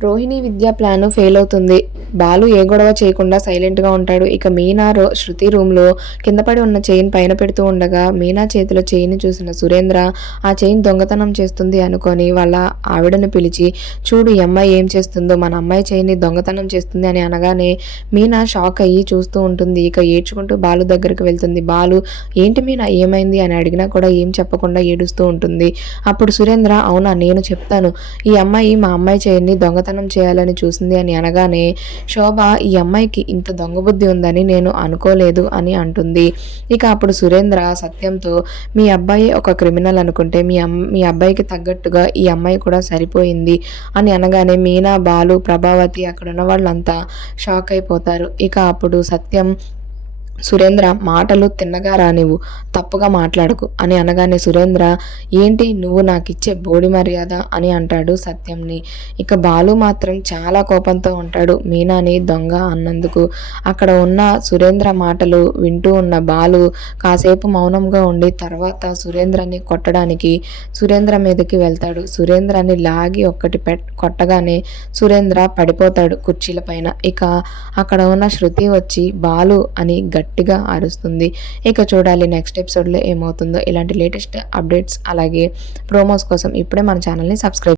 రోహిణి విద్యా plan fail అవుతుంది. బాలు ఏ గొడవ చేయకుండా సైలెంట్గా ఉంటాడు. ఇక మీనా రో శృతి రూమ్లో కింద పడి ఉన్న చైన్ పైన పెడుతూ ఉండగా మీనా చేతిలో చైన్ చూసిన సురేంద్ర ఆ చైన్ దొంగతనం చేస్తుంది అనుకొని వాళ్ళ ఆవిడను పిలిచి చూడు ఈ అమ్మాయి ఏం చేస్తుందో మన అమ్మాయి చైన్ని దొంగతనం చేస్తుంది అని అనగానే మీనా షాక్ అయ్యి చూస్తూ ఉంటుంది. ఇక ఏడ్చుకుంటూ బాలు దగ్గరికి వెళ్తుంది. బాలు ఏంటి మీనా ఏమైంది? అని అడిగినా కూడా ఏం చెప్పకుండా ఏడుస్తూ ఉంటుంది. అప్పుడు సురేంద్ర అవునా నేను చెప్తాను. ఈ అమ్మాయి మా అమ్మాయి చైన్ని దొంగతనం చేయాలని చూసింది అని అనగానే శోభ ఈ అమ్మాయికి ఇంత దొంగ బుద్ధి ఉందని నేను అనుకోలేదు అని అంటుంది. ఇక అప్పుడు సురేంద్ర సత్యంతో మీ అబ్బాయి ఒక క్రిమినల్ అనుకుంటే మీ అమ్ మీ అబ్బాయికి తగ్గట్టుగా ఈ అమ్మాయి కూడా సరిపోయింది అని అనగానే మీనా బాలు ప్రభావతి అక్కడ ఉన్న వాళ్ళంతా షాక్ అయిపోతారు. ఇక అప్పుడు సత్యం సురేంద్ర మాటలు తిన్నగా రానివ్వు తప్పుగా మాట్లాడకు అని అనగానే సురేంద్ర ఏంటి నువ్వు నాకిచ్చే బోడి మర్యాద? అని అంటాడు సత్యంని. ఇక బాలు మాత్రం చాలా కోపంతో ఉంటాడు మీనాని దొంగ అన్నందుకు. అక్కడ ఉన్న సురేంద్ర మాటలు వింటూ ఉన్న బాలు కాసేపు మౌనంగా ఉండి తర్వాత సురేంద్రని కొట్టడానికి సురేంద్ర మీదకి వెళ్తాడు. సురేంద్రని లాగి ఒక్కటి పెట్ కొట్టగానే సురేంద్ర పడిపోతాడు కుర్చీల పైన. ఇక అక్కడ ఉన్న శృతి వచ్చి బాలు అని గట్టి గట్టిగా అరుస్తుంది. ఇక చూడాలి నెక్స్ట్ ఎపిసోడ్లో ఏమవుతుందో. ఇలాంటి లేటెస్ట్ అప్డేట్స్ అలాగే ప్రోమోస్ కోసం ఇప్పుడే మన ఛానల్ని సబ్స్క్రైబ్